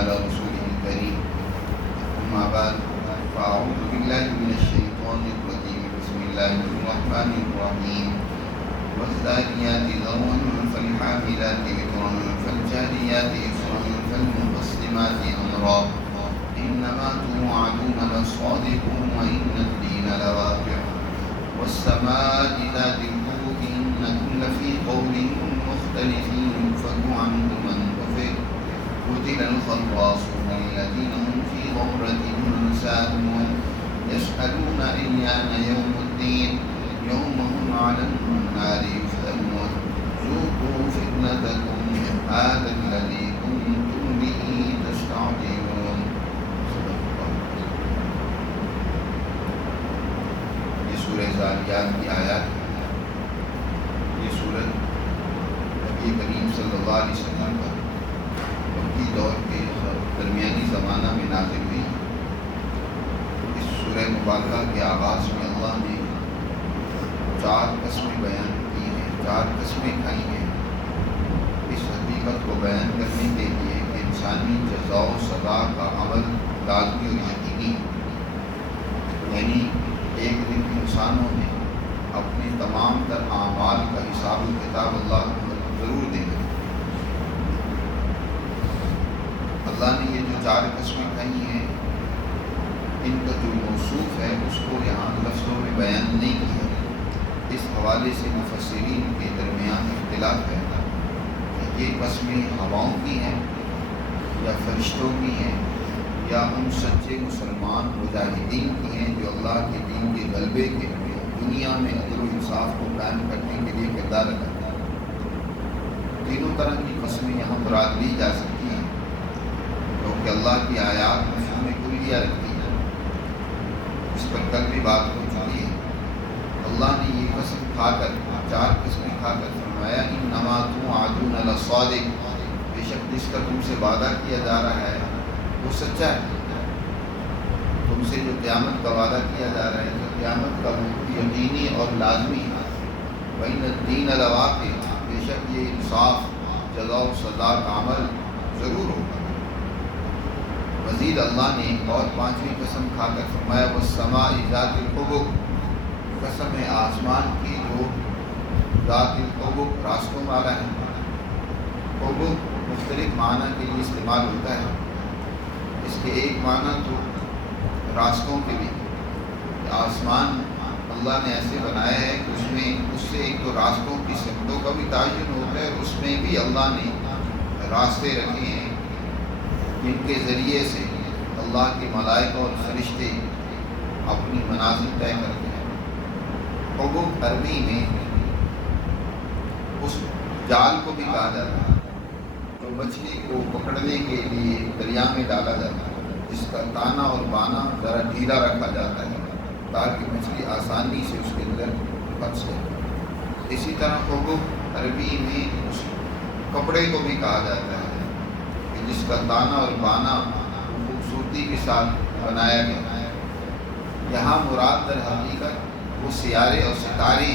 على رسوله الكريم. أما بعد فأعوذ بالله من الشيطان الرجيم. بسم الله الرحمن الرحيم. والذاريات ذروا فالحاملات وقرا فالجاريات يسرا فالمقسمات أمرا إنما توعدون لصادق وإن الدين لواقع والسماء ذات الحبك إنكم لفي قول مختلف يؤفك عنه من أفك قتل الخراصون الذين هم في غمرة ساهون يسألون أيان يوم الدين يوم هم على النار يفتنون ذوقوا فتنتكم هذا الذي كنتم به تستعجلون. یہ سورہ ذاریات کی آیات ہے. یہ سورت نبی کریم صلی اللہ علیہ وسلم پر مکی دور کے درمیانی زمانہ میں نازل ہوئی. اس سورہ مبارکہ کے آغاز میں اللہ نے 4 قسمیں بیان کی ہیں، 4 قسمیں کھائی ہیں اس حقیقت کو بیان کرنے کے لیے کہ انسانی جزا و سزا کا عمل لازمی اور یقینی ہے. یعنی ایک دن انسانوں نے اپنے تمام تر اعمال کا حساب و کتاب اللہ کو ضرور دینا. اللہ نے یہ جو 4 قسمیں کھائی ہیں ان کا جو موصوف ہے اس کو یہاں لفظوں میں بیان نہیں کیا. اس حوالے سے مفسرین کے درمیان اختلاف ہے کہ یہ قسمیں ہواؤں کی ہیں یا فرشتوں کی ہیں یا ان سچے مسلمان مجاہدین کی ہیں جو اللہ کے دین کے غلبے کے لیے دنیا میں عدل و انصاف کو قائم کرنے کے لیے کردار ادا کرتے ہیں. تینوں طرح کی قسمیں یہاں مراد لی جا سکتی ہیں کیونکہ اللہ کی آیات مفہوم کلیہ رکھتی ہیں. اس پر کل بھی بات ہو چکی ہے. اللہ نے یہ قسم کھا کر 4 قسمیں کھا کر فرمایا انما توعدون لصادق، بے شک جس کا تم سے وعدہ کیا جا رہا ہے وہ سچا ہے. تم سے جو قیامت کا وعدہ کیا جا رہا ہے تو قیامت کا یقینی اور لازمی ہے. وَإِنَّ الدِّينَ لَوَاقِعٌ، بے شک یہ انصاف جزا و سزا کا عمل ضرور ہوگا. مزید اللہ نے اور 5ویں قسم کھا کر فرمایا وَالسَّمَاءِ ذَاتِ الْحُبُكِ، قسم ہے آسمان کی جو ذات الحبک راستوں والا ہے. حبک مختلف معنی کے لیے استعمال ہوتا ہے. اس کے ایک معنی تو راستوں کے لیے آسمان اللہ نے ایسے بنایا ہے کہ اس سے ایک تو راستوں کی سمتوں کا بھی تعین ہوتا ہے. اس میں بھی اللہ نے راستے رکھے ہیں جن کے ذریعے سے اللہ کے ملائکہ اور فرشتے اپنی منازل طے کرتے ہیں. حبک عربی میں اس جال کو بھی کہا جاتا ہے جو مچھلی کو پکڑنے کے لیے دریا میں ڈالا جاتا ہے، جس کا تانا اور بانا ذرا ڈھیلا رکھا جاتا ہے تاکہ مچھلی آسانی سے اس کے اندر پھنس جائے. اسی طرح حبک عربی میں اس کپڑے کو بھی کہا جاتا ہے کہ جس کا تانا اور بانا خوبصورتی کے ساتھ بنایا گیا ہے. یہاں مراد در حقیقت وہ سیارے اور ستارے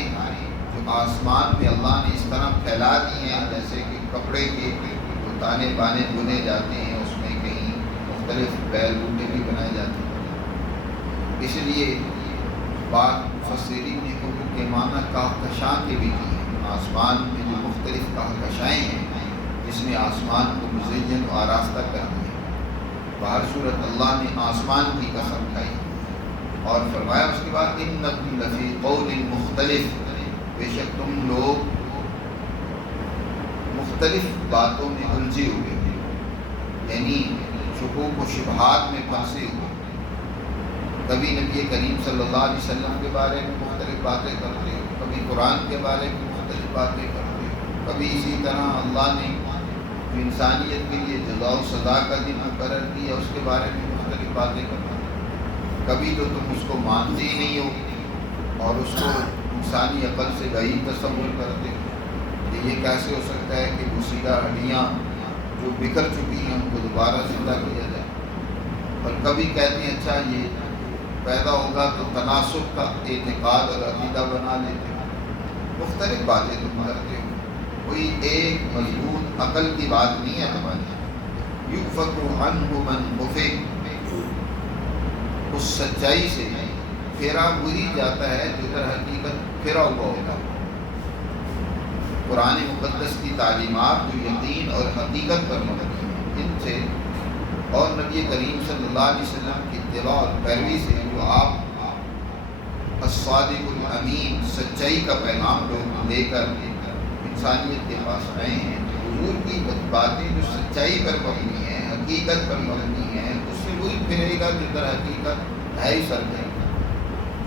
جو آسمان میں اللہ نے اس طرح پھیلا دیے ہیں جیسے کہ کپڑے کے جو تانے بانے بنے جاتے ہیں اس میں کہیں مختلف بیل بوٹے بھی بنائے جاتے ہیں. اس لیے بات مفسرین نے حبک کے معنی کہکشاں کے بھی کی ہیں. آسمان میں جو مختلف کہکشائیں ہیں جس میں آسمان کو مزین و آراستہ کرتی ہیں. بہر صورت اللہ نے آسمان کی قسم کھائی اور فرمایا اس کے بعد انکم لفی قول مختلف، بے شک تم لوگ مختلف باتوں میں الجھے ہوئے ہیں، یعنی شکوک و شبہات میں پھنسے ہوئے. کبھی نبی کریم صلی اللہ علیہ وسلم کے بارے میں مختلف باتیں کرتے ہو، کبھی قرآن کے بارے میں مختلف باتیں کرتے ہو، کبھی اسی طرح اللہ نے جو انسانیت کے لیے جزا و سزا کا دن مقرر کیا اس کے بارے میں مختلف باتیں کرتے ہو. کبھی تو تم اس کو مانتے ہی نہیں ہو اور اس کو انسانی عقل سے بعید تصور کرتے ہو کہ یہ کیسے ہو سکتا ہے کہ گسیدہ ہڈیاں جو بکھر چکی ہیں ان کو دوبارہ زندہ کیا جائے. اور کبھی کہتے ہیں اچھا یہ پیدا ہوگا تو تناسب کا اعتقاد اور عقیدہ بنا لیتے ہو. مختلف باتیں تم کرتے ہو، کوئی ایک مضبوط عقل کی بات نہیں ہے ہماری. یؤفک عنہ من افک، اس سچائی سے پھیرا وہی جاتا ہے جو در حقیقت پھرا ہوا ہوتا ہے۔ قرآن مقدس کی تعلیمات جو یقین اور حقیقت پر مبنی ہیں، ان سے اور نبی کریم صلی اللہ علیہ وسلم کی اتباع اور پیروی سے جو آپ الصادق الامین سچائی کا پیغام لوگ لے کر انسانیت کے پاس آئے ہیں، حضور کی باتیں جو سچائی پر مبنی ہیں، حقیقت پر مبنی ہیں، اس سے وہی پھرے گا جو در حقیقت ہے ہی سرکے،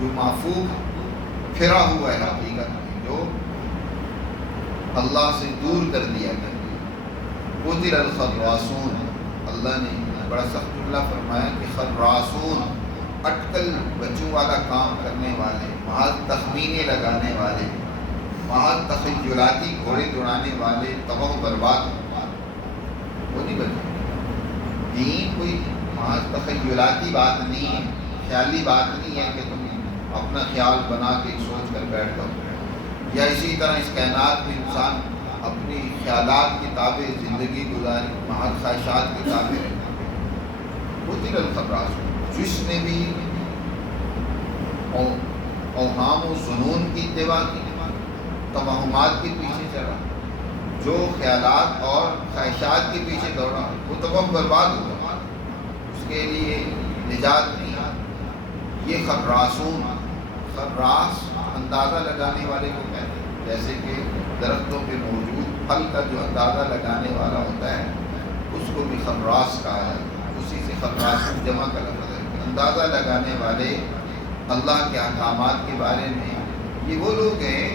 جو معفوق پھرا ہوا ہے حقیقت میں، جو اللہ سے دور کر دیا گیا۔ قتل الخراسون، اللہ نے بڑا سخت جملہ فرمایا کہ خراسون، اٹکل بچوں والا کام کرنے والے، محض تخمینے لگانے والے، محض تخیلاتی گھوڑے دوڑانے والے، تباہ و برباد وہ نہیں بچے۔ دین کوئی محض تخیلاتی بات نہیں ہے، خیالی بات نہیں ہے کہ تم اپنا خیال بنا کے سوچ کر بیٹھ جاؤ، یا اسی طرح اس کائنات میں انسان اپنی خیالات کی تابع زندگی گزاری، محض خواہشات کی تابع رہے۔ قتل الخراسون، جس نے بھی اوہام و ظنون کی اتباع کی، توہمات کے پیچھے چلا، جو خیالات اور خواہشات کے پیچھے دوڑا، وہ تمام برباد ہوا، اس کے لیے نجات نہیں۔ یہ خراسون، خراس اندازہ لگانے والے کو کہتے ہیں، جیسے کہ درختوں پہ موجود پھل کا جو اندازہ لگانے والا ہوتا ہے اس کو بھی خراس کہا ہے، اسی سے خراس جمع کا لفظ ہے۔ اندازہ لگانے والے اللہ کے احکامات کے بارے میں، یہ وہ لوگ ہیں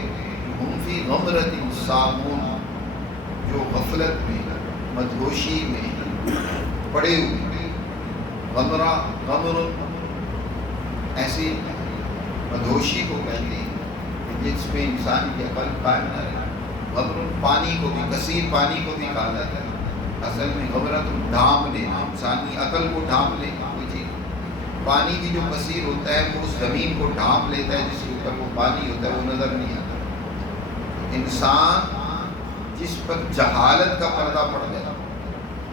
ہم فی غمرۃ ساہون، جو غفلت میں، مدہوشی میں پڑے ہوئے۔ غمرہ، غمر ایسی مدہوشی کو کہتے ہیں جس میں انسان کی عقل قائم نہ رہے۔ غمر پانی کو بھی، کثیر پانی کو بھی کہا جاتا ہے۔ اصل میں غمرۃ ڈھانپ لینا، انسانی عقل کو ڈھانپ لینا کوئی چیز۔ پانی بھی جو کثیر ہوتا ہے وہ اس زمین کو ڈھانپ لیتا ہے جس کے اوپر وہ پانی ہوتا ہے، وہ نظر نہیں آتا۔ انسان جس پر جہالت کا پردہ پڑ گیا،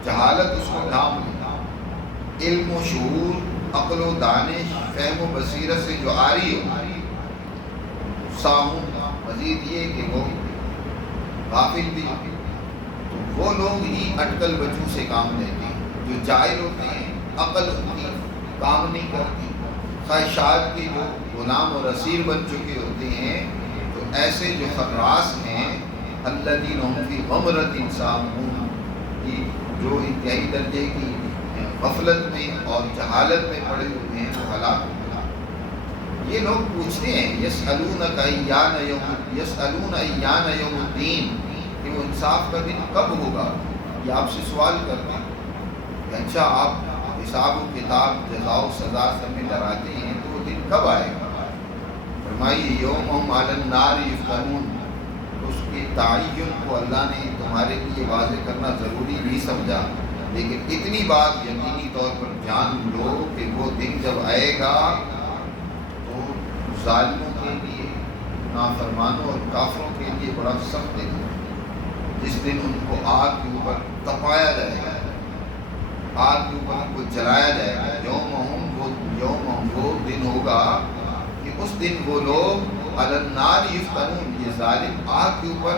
جہالت اس کو ڈھانپ لیتا، علم و شعور، عقل و دانش، فہم و بصیرت سے جو عاری ہو، ساہون، مزید یہ کہ وہ غافل بھی، تو وہ لوگ ہی اٹکل بچوں سے کام لیتے ہیں، جو جاہل ہوتے ہیں، عقل ہوتی کام نہیں کرتی، خواہشات کے جو غلام اور اسیر بن چکے ہوتے ہیں، تو ایسے جو خراس ہیں الذین هم فی غمرۃ ساہون، جو انتہائی درجے کی غفلت میں اور جہالت میں پڑے ہوئے ہیں، وہ ہلاک ہوتے ہیں۔ یہ لوگ پوچھتے ہیں یسألونک ایان یوم الدین، کہ وہ انصاف کا دن کب ہوگا، یہ آپ سے سوال کرتے ہیں کہ اچھا آپ حساب و کتاب، جزا و سزا سے ہمیں ڈراتے ہیں، تو وہ دن کب آئے گا؟ فرمائیے یوم علی النار یفتنون، اس کے تعین کو اللہ نے تمہارے لیے واضح کرنا ضروری نہیں سمجھا، لیکن اتنی بات یقینی طور پر جان لو کہ وہ دن جب آئے گا تو ظالموں کے لیے، نافرمانوں اور کافروں کے لیے بڑا سخت دن ہے، جس دن ان کو آگ کے اوپر تپایا جائے گا، آگ کے اوپر ان کو جلایا جائے گا۔ یوم وہ دن ہوگا کہ اس دن وہ لوگ علی النار یفتنون، یہ ظالم آگ کے اوپر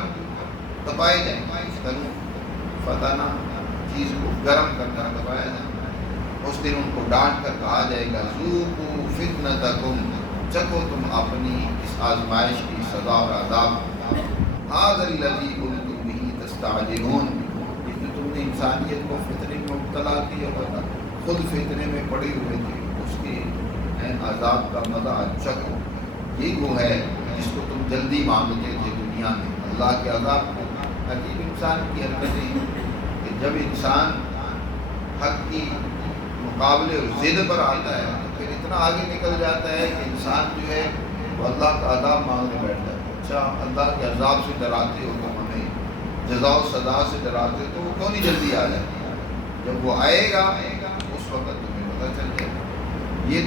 تپائے جائیں گے۔ یفتنون فتنہ، چیز کو گرم کرنا، تپایا جائے گا۔ اس دن ان کو ڈانٹ کر کہا جائے گا ذوقوا فتنتکم، چکھو تم اپنی اس آزمائش کی سزا اور عذاب۔ ھذا الذی کنتم بہ تستعجلون، جس میں تم نے انسانیت کو فتنے میں مبتلا کیا ہوا تھا، خود فتنے میں پڑے ہوئے تھے، اس کے عذاب کا مزہ چکھو۔ یہ وہ ہے جس کو تم جلدی مانگتے تھے دنیا میں، اللہ کے عذاب کو۔ عجیب انسان کی حرکتیں کہ جب انسان حق کی مقابلے اور ضد پر آتا ہے تو پھر اتنا آگے نکل جاتا ہے کہ انسان جو ہے وہ اللہ کا عذاب مانگنے بیٹھ جاتا ہے۔ اچھا اللہ کے عذاب سے ڈراتے ہو تو ہمیں جزا و سزا سے ڈراتے ہو تو وہ کیوں نہیں جلدی آ جائے؟ جب وہ آئے گا اس وقت تمہیں پتہ چل جائے گا۔